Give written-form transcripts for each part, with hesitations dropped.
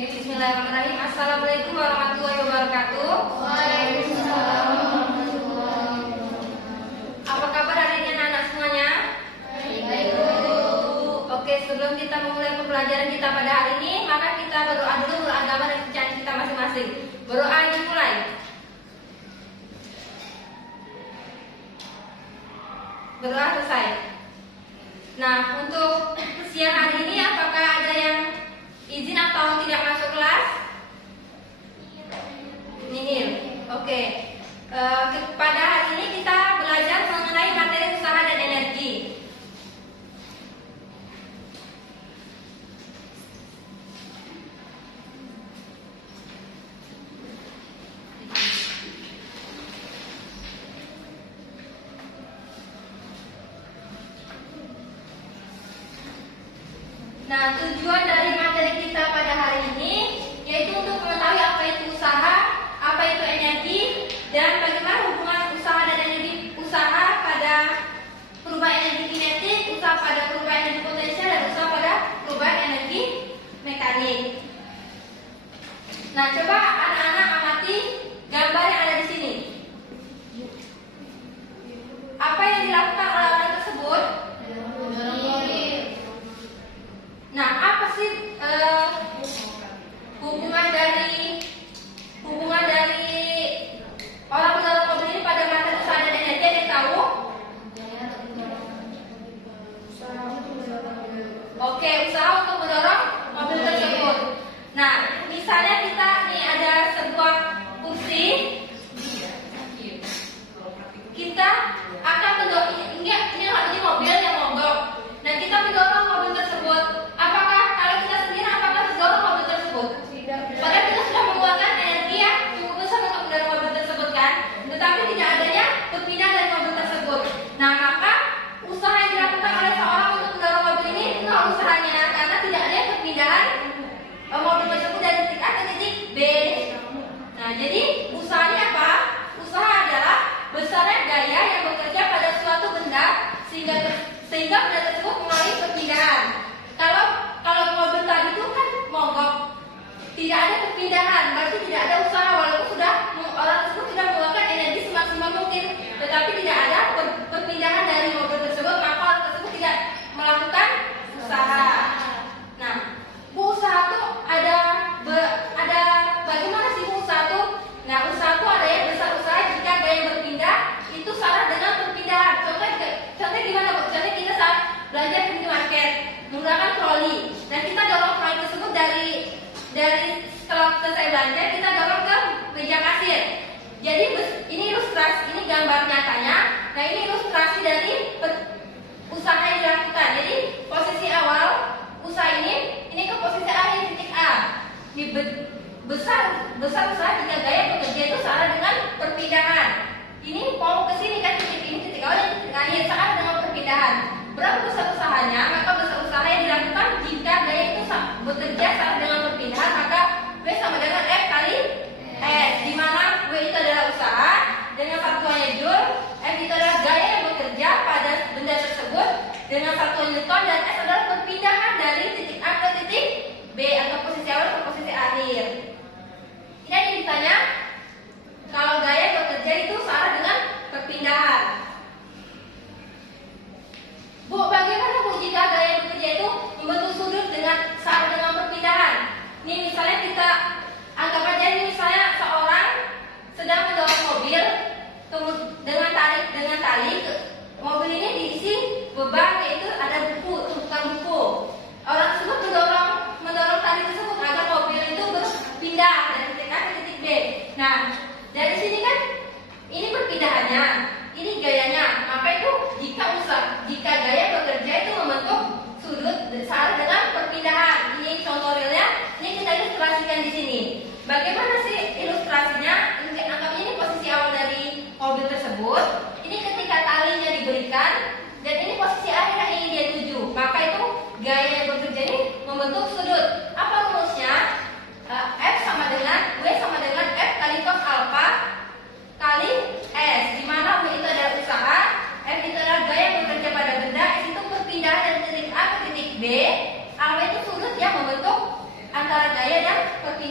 Oke, bismillahirrahmanirrahim. Assalamualaikum warahmatullahi wabarakatuh. Waalaikumsalam warahmatullahi wabarakatuh. Apa kabar hari ini anak-anak semuanya? Baik, Bu. Oke, sebelum kita memulai pembelajaran kita pada hari ini, maka kita berdoa dulu menurut agama dan kepercayaan kita masing-masing. Berdoa dimulai. Berdoa selesai. Nah, untuk siang hari ini apakah ada yang izin atau tidak masuk kelas? Nihil. Oke. Pada hari ini kita belajar mengenai materi usaha dan energi. Nah, tujuan dari materi kita pada hari ini yaitu untuk mengetahui apa itu usaha, apa itu energi, dan bagaimana hubungan usaha dan energi, usaha pada perubahan energi kinetik, usaha pada perubahan energi potensial, dan usaha pada perubahan energi mekanik. Nah, coba anak-anak amati gambar yang ada di sini. Apa yang dilakukan oleh orang tersebut? Nah, apa sih hubungan dari orang mendorong mobil ini pada materi usaha dan energi? Ada yang tahu? Oke, usaha untuk mendorong mobil tersebut. Nah, misalnya kita nih ada sebuah kursi, kita akan mendorong ini mobil yang mogok. Nah, kita mendorong mobil tersebut. Apakah kalau kita sendiri apakah mendorong mobil tersebut? Padahal kita sudah mengeluarkan energi yang cukup besar untuk mendorong mobil tersebut kan? Tetapi tidak adanya perpindahan dari mobil tersebut. Nah, maka usaha yang dilakukan oleh seorang untuk mendorong mobil ini nol usahanya karena tidak ada perpindahan mobil tersebut dari titik A ke titik B. Nah, jadi usahanya apa? Usaha adalah besarnya gaya yang bekerja pada suatu benda sehingga benda tersebut mengalami perpindahan. Kalau mobil tadi itu kan mogok, tidak ada perpindahan, berarti tidak ada usaha walaupun orang tersebut sudah mengeluarkan energi semaksimal mungkin, tetapi tidak ada perpindahan dari mobil tersebut, maka orang tersebut tidak melakukan usaha. Nah, Bu, usaha itu ada bagaimana sih Bu usaha itu? Nah, usaha itu ada yang besar usaha jika gaya berpindah itu salah dengan perpindahan. Contoh gimana Bu? Contoh kita saat belanja di minimarket menggunakan troli. Nah, kita dorong troli tersebut dari setelah selesai belanja kita dorong ke meja kasir. Jadi ini ilustrasi, ini gambar nyatanya. Nah, ini ilustrasi dari usaha yang dilakukan. Jadi posisi awal usaha ini ke posisi akhir titik A. Di besar usaha jika gaya bekerja itu salah dengan perpindahan. Ini mau ke sini kan titik ini titik awal dan titik akhir salah dengan perpindahan. Berapa besar usahanya? Maka besar usaha yang dilakukan jika gaya itu bekerja salah dengan perpindahan, maka W sama dengan F kali S, di mana W itu adalah usaha dengan satuannya Joule, F itu adalah gaya yang bekerja pada benda tersebut dengan satuan Newton, dan S adalah perpindahan dari titik A ke titik B atau posisi awal ke posisi akhir. Ini yang ditanya kalau gaya bekerja itu salah dengan perpindahan. Bu, bagaimana Bu jika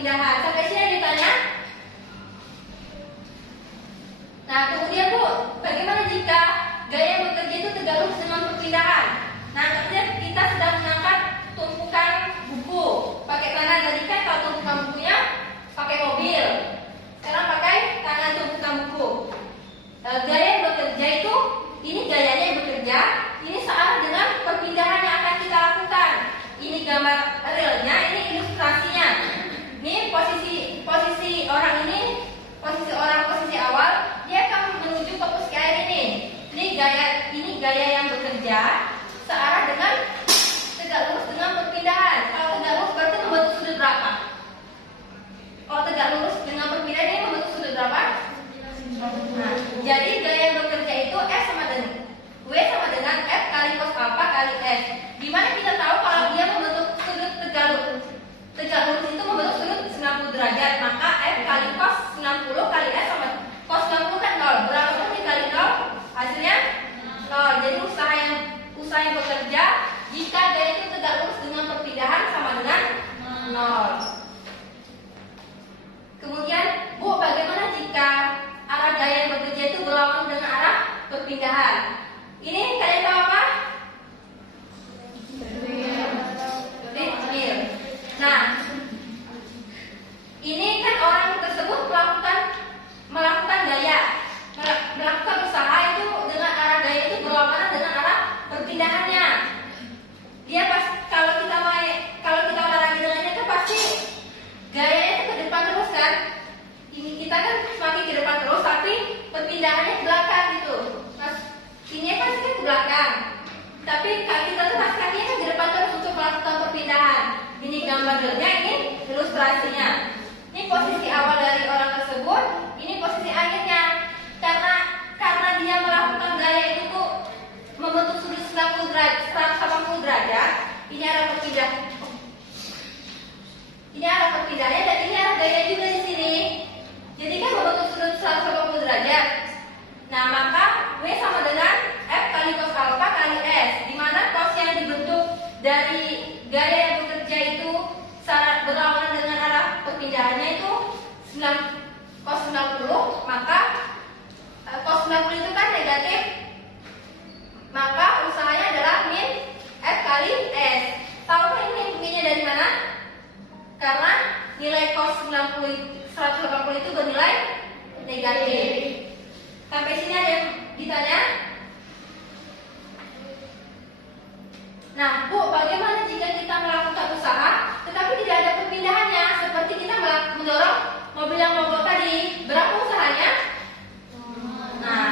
perpindahan. Sampai sini ada ditanya? Nah, kemudian Bu, bagaimana jika gaya bekerja itu tegak lurus dengan perpindahan? Nah, kemudian kita sedang mengangkat tumpukan buku pakai tangan. Tadi kan kalau tumpukan bukunya pakai mobil, sekarang pakai tangan tumpukan buku. Gaya bekerja itu, ini gayanya yang bekerja, ini searah dengan perpindahan yang akan kita lakukan. Ini gambar realnya, ini ilustrasinya. Ini posisi orang ini, posisi awal, dia akan menuju ke posisi akhir ini. Ini gaya yang bekerja searah dengan tegak lurus dengan perpindahan. Kalau tegak lurus berarti membentuk sudut berapa? Kalau tegak lurus dengan perpindahan ini membentuk sudut berapa? Nah, jadi gaya yang bekerja itu F sama dengan W sama dengan F kali cos alpha kali S. Dimana kita tahu kalau dia membentuk sudut tegak lurus itu membentuk sudut 90 derajat, maka F kali cos 90 kali S sama cos 90 kan 0. Berapa pun dikali 0 hasilnya 0. Jadi usaha yang bekerja jika gaya itu tegak lurus dengan perpindahan sama dengan 0. Kemudian Bu, bagaimana jika arah gaya yang bekerja itu berlawanan dengan arah perpindahan? Ini kalian tahu apa? Real. Nah, ini kan orang tersebut melakukan melakukan usaha itu dengan arah gaya itu berlawanan dengan arah perpindahannya. Dia kalau kita olahraga dengannya kan pasti gayanya itu ke depan terus kan? Ini kita kan semakin ke depan terus, tapi perpindahannya ke belakang gitu. Mas, ini pasti kan ke belakang. Tapi kita tuh pas kakinya kan ke depan terus untuk melakukan perpindahan. Ini gambarnya, ini ilustrasinya. Ini posisi awal dari orang tersebut, ini posisi akhirnya. Karena dia melakukan gaya itu tuh membentuk sudut 180 derajat. Ini arah perpindahan. Ini arah perpindahannya dan ini arah gaya juga di sini. Jadi kan membentuk sudut 180 derajat. Nah, maka W sama dengan F kali cos alpha kali S, di mana cos yang dibentuk dari gaya yang bekerja itu berlawanan dengan arah perpindahannya itu cos 90, maka cos 90 itu kan negatif, maka usahanya adalah min F kali S. Tahu kan ini minnya dari mana? Karena nilai cos 180 itu bernilai negatif. Sampai sini ada yang ditanya? Nah, Bu, bagaimana jika kita melakukan usaha tetapi tidak ada perpindahannya? Seperti kita mendorong mobil yang mogok tadi, berapa usahanya? Nah,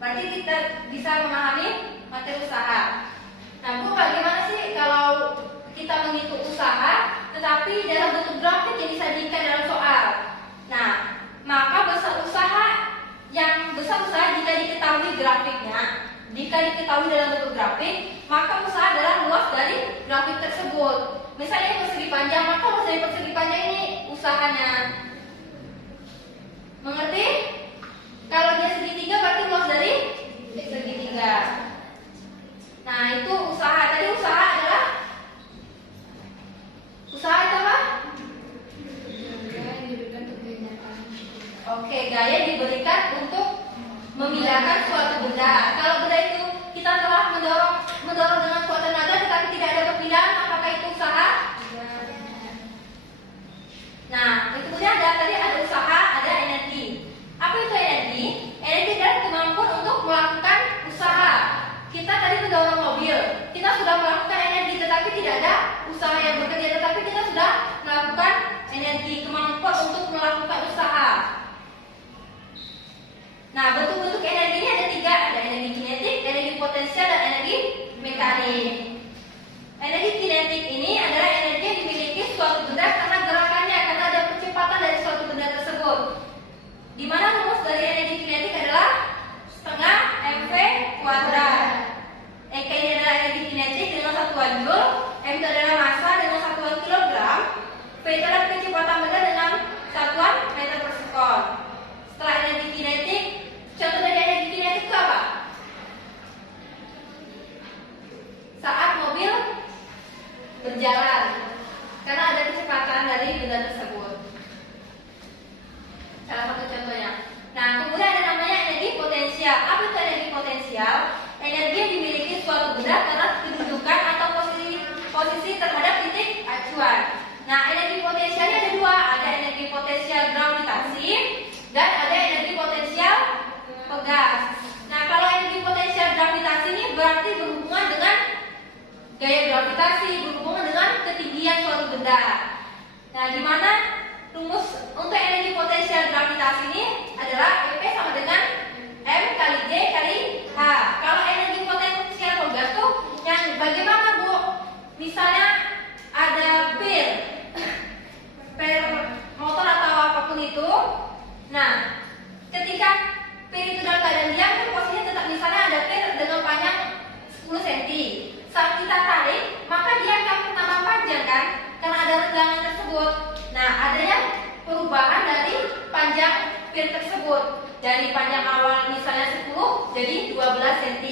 berarti kita bisa memahami materi usaha. Nah, Bu, bagaimana sih kalau kita menghitung usaha tetapi dalam bentuk grafik yang disajikan dalam soal? Nah, maka besar usaha jika diketahui grafiknya, jika diketahui dalam bentuk grafik, maka usaha adalah luas dari grafik tersebut. Misalnya persegi panjang, maka luas dari persegi panjang ini usahanya. Mengerti? Kalau dia segitiga berarti luas dari segitiga. Nah, itu usaha. Tadi usaha adalah usaha itu apa? Oke, gaya diberikan untuk memindahkan suatu benda. Kalau benda itu kita telah mendorong dengan kuat tenaga tetapi tidak ada perpindahan, apakah itu usaha? Nah, kemudian tadi ada usaha, ada energi. Apa itu energi? Energi adalah kemampuan untuk melakukan usaha. Kita tadi mendorong mobil, kita sudah melakukan energi tetapi tidak ada usaha yang bekerja, tetapi kita sudah melakukan energi, kemampuan untuk melakukan usaha. Nah, bentuk-bentuk energi ini ada 3, ada energi kinetik, gaya gravitasi berhubungan dengan ketinggian suatu benda. Nah, di mana rumus untuk energi potensial gravitasi ini adalah EP sama dengan M kali G kali H. Kalau energi potensial gas tuh yang bagaimana, Bu? Misalnya ada per motor atau apapun itu. Nah, ketika per itu dalam keadaan diam kan posisinya tetap, misalnya ada per dengan panjang 10 cm. Saat kita tarik, maka dia akan bertambah panjang kan? Karena ada renggangan tersebut. Nah, adanya perubahan dari panjang per tersebut. Dari panjang awal misalnya 10 jadi 12 cm.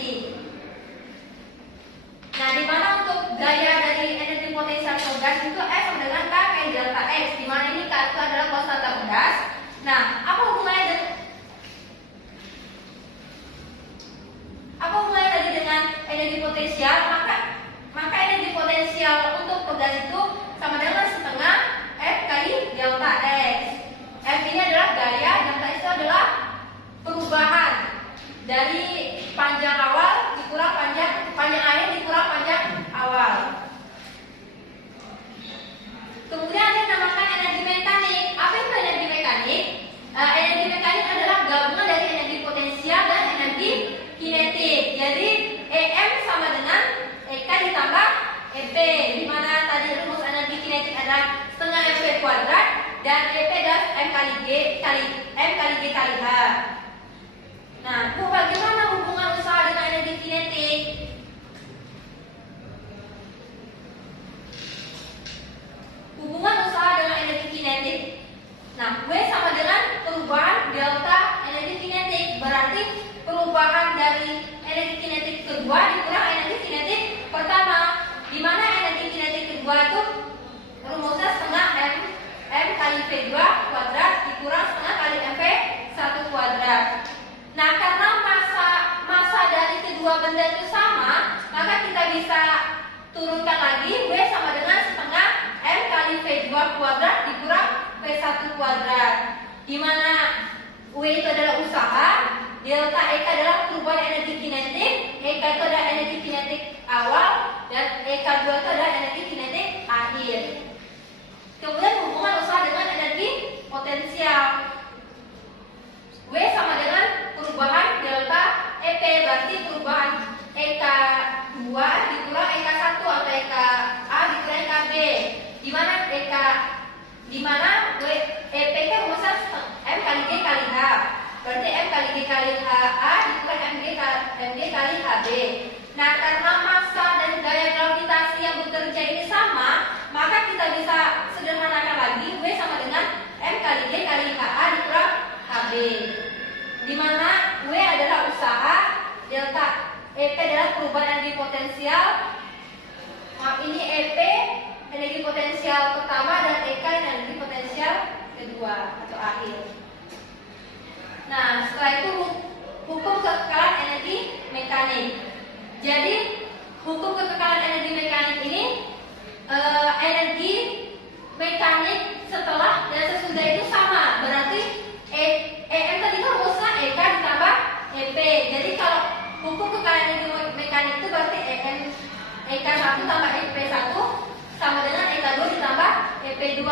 Nah, di mana untuk gaya dari energi potensial gas itu F sama dengan K kali delta X, di mana ini K itu adalah konstanta gas. Nah, apa hubungannya tadi dengan energi potensial? Maka energi potensial untuk gas itu sama dengan setengah F kali delta X. F ini adalah gaya, delta X itu adalah perubahan dari panjang awal dikurang panjang akhir dikurang panjang awal. Kemudian ada yang dinamakan energi mekanik. Apa itu energi mekanik? Energi mekanik adalah gabungan dari energi potensial dan energi kinetik. Jadi EM sama dengan EK ditambah EP, di mana tadi rumus energi kinetik adalah setengah MP kuadrat dan EP adalah M kali G kali H. Nah, Bu, bagaimana hubungan usaha dengan energi kinetik? Hubungan usaha dengan energi kinetik. Nah, W sama dengan perubahan delta energi kinetik. Berarti perubahan dari energi kinetik kedua dikurang energi kinetik pertama. Di mana energi kinetik kedua itu rumusnya setengah M kali V2 kuadrat dikurang setengah kali MV1 kuadrat. Nah, karena masa dari kedua benda itu sama, maka kita bisa turunkan lagi W sama dengan setengah M kali V2 kuadrat dikurang V1 kuadrat. Di mana W itu adalah usaha, delta EK adalah perubahan energi kinetik, EK itu adalah energi kinetik awal, dan EK2 itu adalah energi kinetik akhir. Kemudian hubungan usaha dengan energi potensial. W sama dengan perubahan delta EP, berarti perubahan EK2 dikurang EK1 atau EKA dikurang EKB. Di mana EP kan rumusnya M kali G kali H. Berarti M kali G kali HA dikurang MG kali HB. Nah, karena massa dan gaya gravitasi yang bekerja ini sama, maka kita bisa sederhanakan lagi W sama dengan M kali G kali HA dikurang HB. Di mana W adalah usaha, delta EP adalah perubahan energi potensial. Ini EP energi potensial pertama dan EK energi potensial kedua atau akhir. Nah, setelah itu hukum kekekalan energi mekanik. Jadi hukum kekekalan energi mekanik ini energi mekanik setelah dan sesudah itu sama. Berarti EM tadi kan rumusnya EK ditambah EP. Jadi kalau hukum kekekalan energi mekanik itu berarti EK1 tambah EP1 sama dengan EK2 ditambah EP2.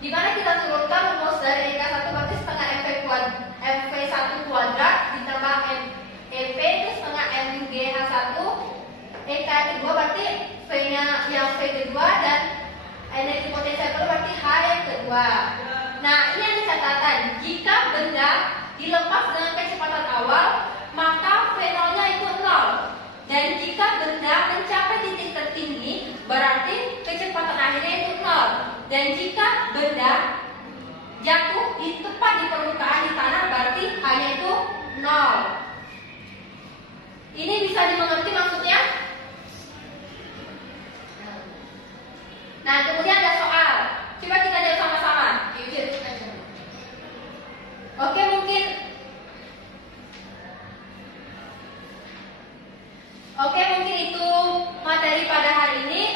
Di mana kita turunkan rumus dari EK1 berarti setengah MV1 kuadrat ditambah EP itu setengah MGH1. EK kedua berarti V-nya yang V kedua dan energi potensial kedua berarti H yang kedua. Nah, ini ada catatan. Jika benda dilepas dengan kecepatan awal, maka V0-nya itu 0. Dan jika benda mencapai titik tertinggi, berarti kecepatan akhirnya itu 0. Dan jika benda jatuh tepat di permukaan di tanah, berarti hanya itu 0. Ini bisa dimengerti maksudnya? Nah, kemudian ada soal. Coba kita jawab sama-sama. Oke, mungkin itu materi pada hari ini.